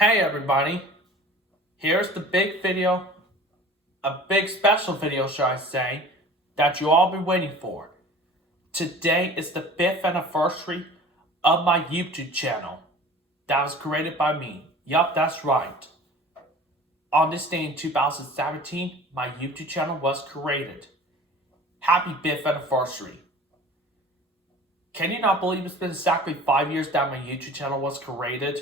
Hey everybody, here's the big video, a big special video should I say, that you all been waiting for. Today is the 5th anniversary of my YouTube channel that was created by me. Yup, that's right. On this day in 2017, my YouTube channel was created. Happy 5th anniversary. Can you not believe it's been exactly 5 years that my YouTube channel was created?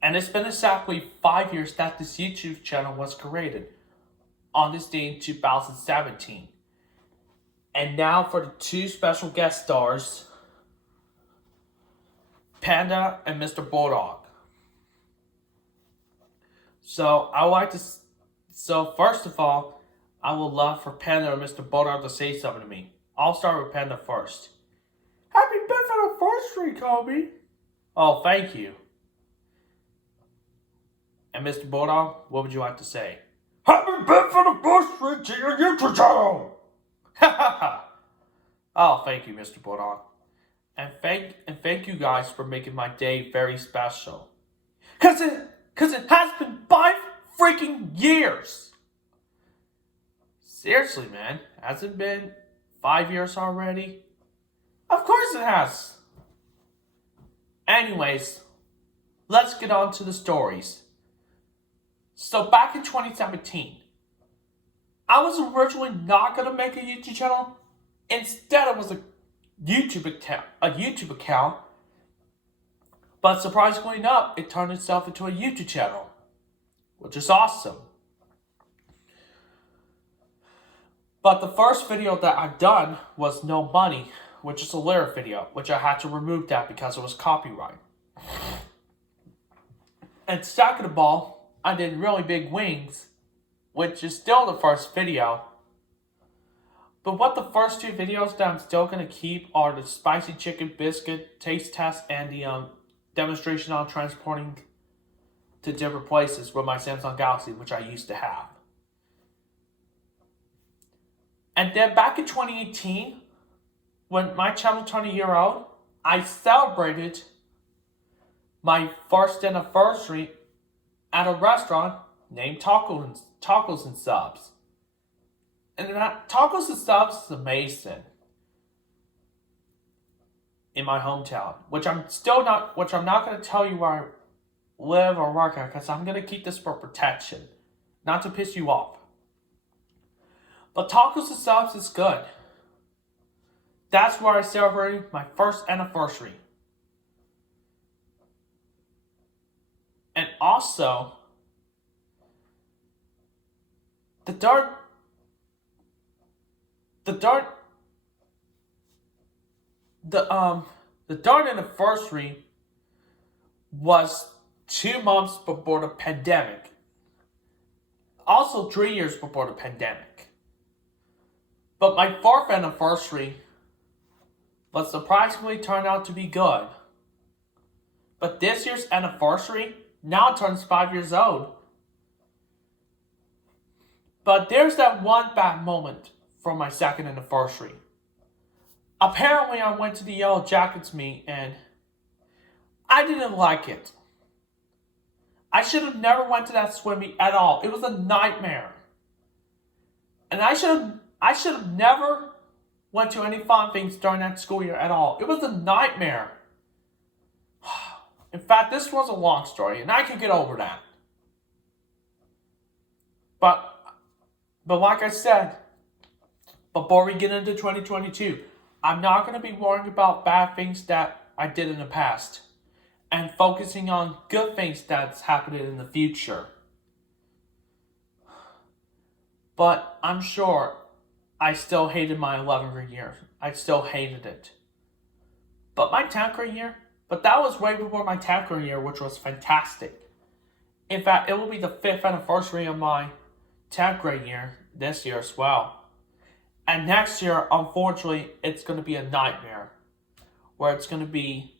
And it's been exactly 5 years that this YouTube channel was created on this day in 2017. And now for the two special guest stars, Panda and Mr. Bulldog. So first of all, I would love for Panda and Mr. Bulldog to say something to me. I'll start with Panda first. Happy 5th anniversary, Kobe. Oh, thank you. And Mr. Bulldog, what would you like to say? Happy 5th anniversary to your YouTube channel! Ha ha ha! Oh, thank you, Mr. Bulldog. And thank you guys for making my day very special. Cause it has been 5 freaking years! Seriously, man, has it been 5 years already? Of course it has! Anyways, let's get on to the stories. So back in 2017, I was originally not going to make a YouTube channel. Instead, it was a YouTube account. But surprisingly enough, it turned itself into a YouTube channel, which is awesome. But the first video that I've done was No Money, which is a lyric video, which I had to remove that because it was copyright. And second of all, I did Really Big Wings, which is still the first video. But what the first two videos that I'm still going to keep are the Spicy Chicken Biscuit Taste Test and the demonstration on transporting to different places with my Samsung Galaxy, which I used to have. And then back in 2018, when my channel turned a year old, I celebrated my first anniversary at a restaurant named Tacos and Subs. And that Tacos and Subs is amazing in my hometown, which I'm not going to tell you where I live or work at, because I'm going to keep this for protection, not to piss you off. But Tacos and Subs is good. That's where I celebrated my first anniversary. And also, the dark anniversary was 2 months before the pandemic. Also 3 years before the pandemic. But my 4th anniversary was surprisingly turned out to be good. But this year's anniversary now turns 5 years old. But there's that one bad moment from my 2nd anniversary. Apparently I went to the Yellow Jackets meet and I didn't like it. I should have never went to that swim meet at all. It was a nightmare. And I should have never went to any fun things during that school year at all. It was a nightmare. In fact, this was a long story, and I can get over that. But like I said, before we get into 2022, I'm not going to be worrying about bad things that I did in the past, and focusing on good things that's happening in the future. But I'm sure I still hated my 11th grade year. I still hated it. But my 10th grade year, but that was way before my 10th grade year, which was fantastic. In fact, it will be the 5th anniversary of my 10th grade year this year as well. And next year, unfortunately, it's going to be a nightmare, where it's going to be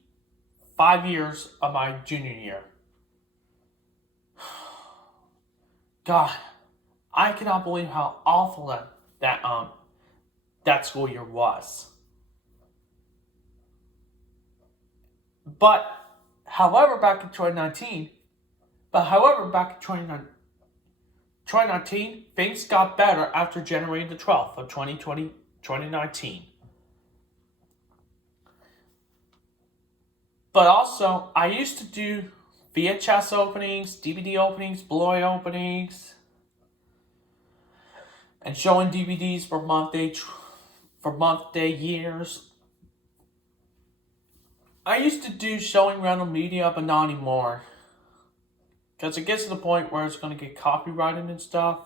5 years of my junior year. God, I cannot believe how awful that school year was. But However, back in 2019, back in 2019, things got better after January the 12th of 2019. But also, I used to do VHS openings, DVD openings, Blu-ray openings, and showing DVDs for month day years. I used to do showing rental media, but not anymore. Because it gets to the point where it's going to get copyrighted and stuff.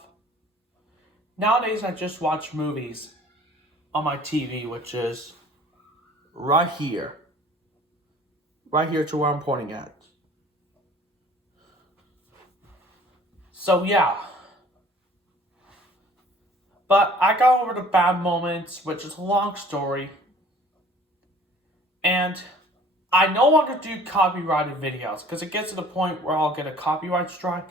Nowadays, I just watch movies on my TV, which is right here. Right here to where I'm pointing at. So, yeah. But I got over the bad moments, which is a long story. And I no longer do copyrighted videos because it gets to the point where I'll get a copyright strike.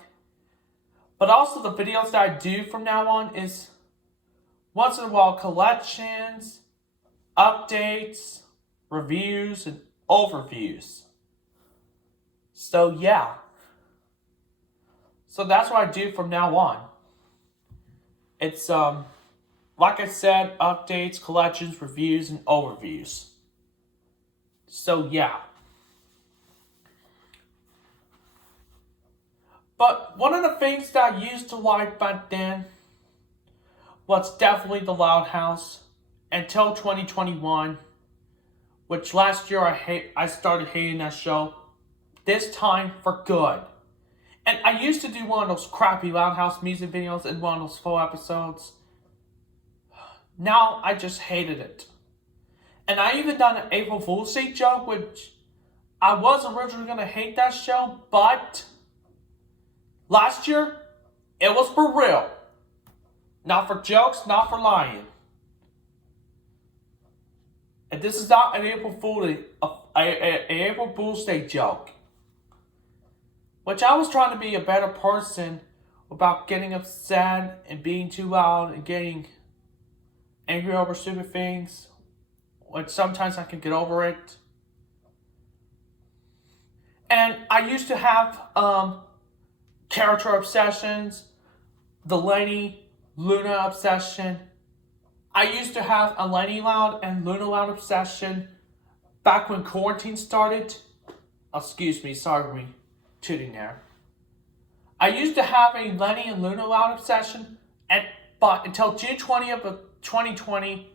But also the videos that I do from now on is once in a while collections, updates, reviews, and overviews. So yeah. So that's what I do from now on. It's like I said, updates, collections, reviews, and overviews. So, yeah. But one of the things that I used to like back then was definitely the Loud House until 2021, which last year I started hating that show. This time for good. And I used to do one of those crappy Loud House music videos in one of those full episodes. Now I just hated it. And I even done an April Fool's Day joke, which I was originally going to hate that show, but last year, it was for real. Not for jokes, not for lying. And this is not an April Fool's Day joke. Which I was trying to be a better person without getting upset and being too loud and getting angry over stupid things. Which sometimes I can get over it. And I used to have character obsessions, the Lenny Luna obsession. I used to have a Lenny Loud and Luna Loud obsession back when quarantine started. Excuse me, sorry for me tooting there. I used to have a Lenny and Luna Loud obsession, but until June 20th of 2020,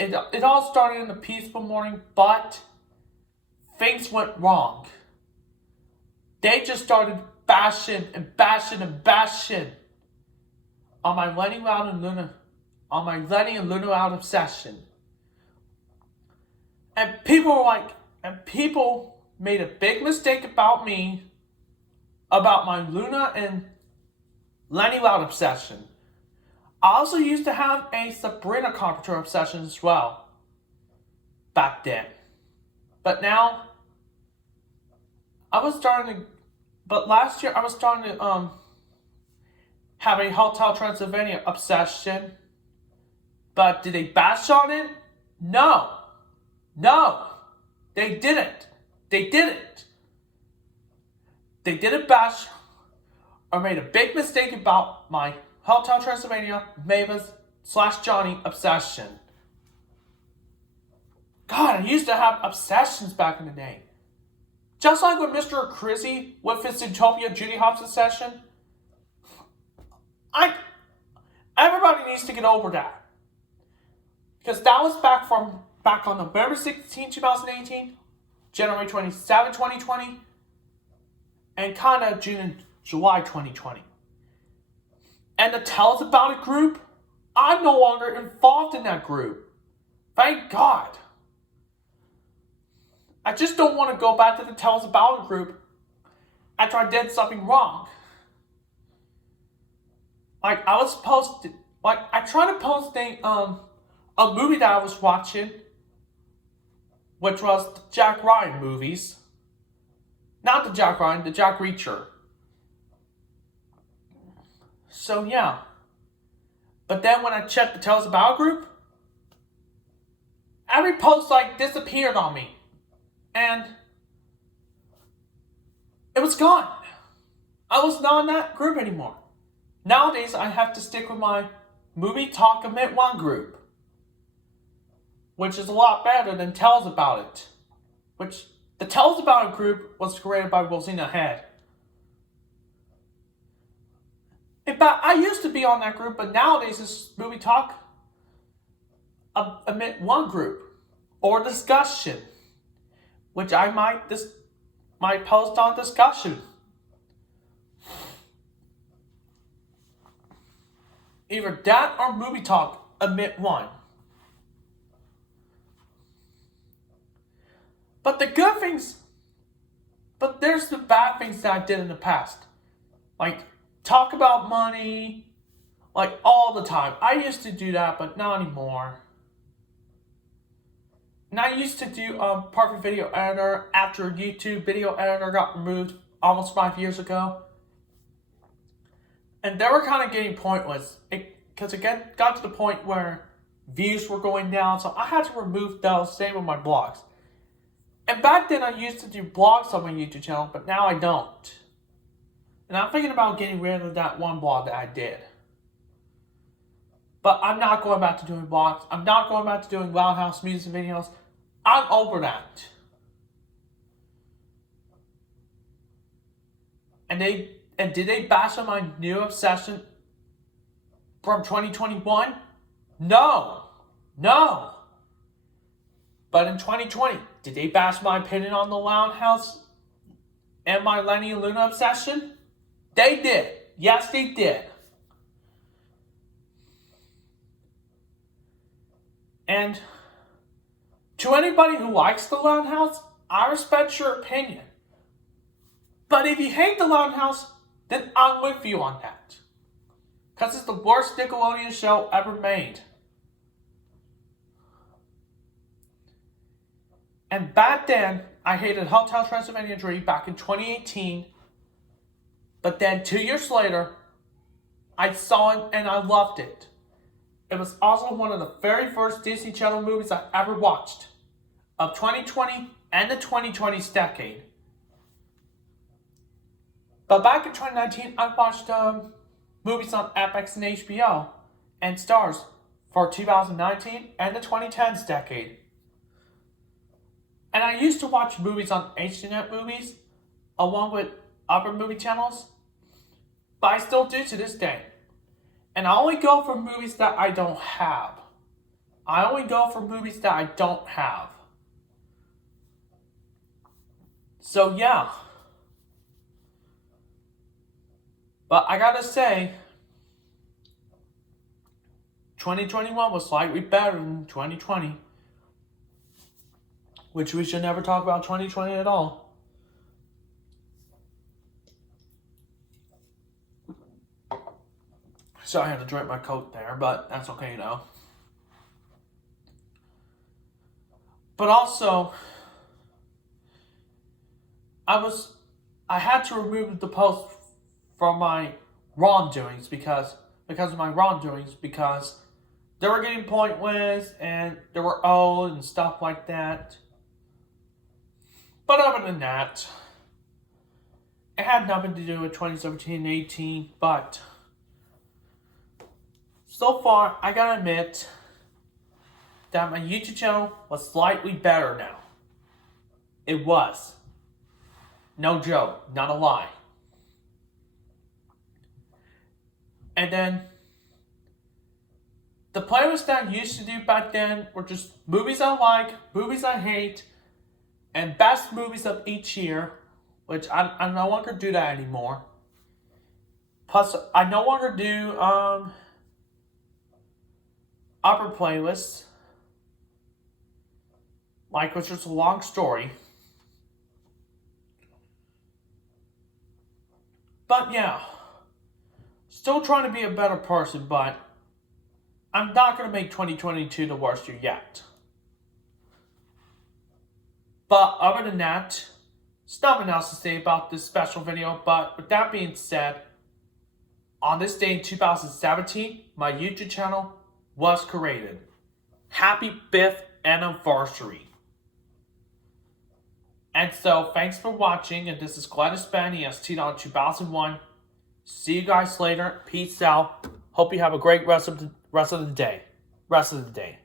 It all started in a peaceful morning, but things went wrong. They just started bashing on my Lenny and Luna Loud obsession. And people made a big mistake about me, about my Luna and Lenny Loud obsession. I also used to have a Sabrina Carpenter obsession as well, back then. But now, last year I was starting to have a Hotel Transylvania obsession. But did they bash on it? No, they didn't. They didn't bash or made a big mistake about my Hotel Transylvania, Mavis / Johnny obsession. God, I used to have obsessions back in the day. Just like with Mr. Crizzy with his Zootopia Judy Hopps obsession. Everybody needs to get over that. Because that was back on November 16, 2018, January 27, 2020, and kind of June and July 2020. And the Tell Us About It group, I'm no longer involved in that group. Thank God. I just don't want to go back to the Tell Us About It group after I did something wrong. I tried to post a movie that I was watching, which was the Jack Ryan movies. Not the Jack Ryan, the Jack Reacher. So yeah. But then when I checked the Tell Us About It group, every post disappeared on me. And it was gone. I was not in that group anymore. Nowadays, I have to stick with my Movie Talk Admit One group, which is a lot better than Tells About It. Which, the Tells About It group was created by Rosina Head. In fact, I used to be on that group, but nowadays it's Movie Talk Admit One group, or discussion, which I might post on discussion. Either that or Movie Talk Admit One. But the good things, but there's the bad things that I did in the past. Like, talk about money, like, all the time. I used to do that, but not anymore. And I used to do Perfect Video Editor after YouTube Video Editor got removed almost 5 years ago. And they were kind of getting pointless. Because it got to the point where views were going down, so I had to remove those, same with my blogs. And back then I used to do blogs on my YouTube channel, but now I don't. And I'm thinking about getting rid of that one blog that I did. But I'm not going back to doing blogs. I'm not going back to doing Loud House music videos. I'm over that. And did they bash on my new obsession from 2021? No. But in 2020, did they bash my opinion on the Loud House and my Lenny and Luna obsession? They did. Yes, they did. And to anybody who likes the Loud House, I respect your opinion. But if you hate the Loud House, then I'm with you on that. Because it's the worst Nickelodeon show ever made. And back then, I hated Hotel Transylvania Dream back in 2018. But then 2 years later, I saw it and I loved it. It was also one of the very first Disney Channel movies I ever watched of 2020 and the 2020s decade. But back in 2019, I watched movies on FX and HBO and Starz for 2019 and the 2010s decade. And I used to watch movies on HDNet Movies along with other movie channels, but I still do to this day. And I only go for movies that I don't have. So yeah. But I gotta say, 2021 was slightly better than 2020. Which we should never talk about 2020 at all. Sorry, I had to drink my Coke there, but that's okay, But also, I had to remove the post from my wrongdoings because of my wrongdoings because they were getting pointless and they were old and stuff like that. But other than that, it had nothing to do with 2017 and 18, but so far, I gotta admit that my YouTube channel was slightly better now. It was. No joke, not a lie. And then, the playlists that I used to do back then were just movies I like, movies I hate, and best movies of each year, which I no longer do that anymore. Plus, I no longer do upper playlists, which is a long story. But yeah, still trying to be a better person, but I'm not going to make 2022 the worst year yet. But other than that, there's nothing else to say about this special video. But with that being said, on this day in 2017, my YouTube channel was created. Happy 5th anniversary. And so, thanks for watching, and this is Glennis Ben, EST 2001. See you guys later. Peace out. Hope you have a great rest of the day.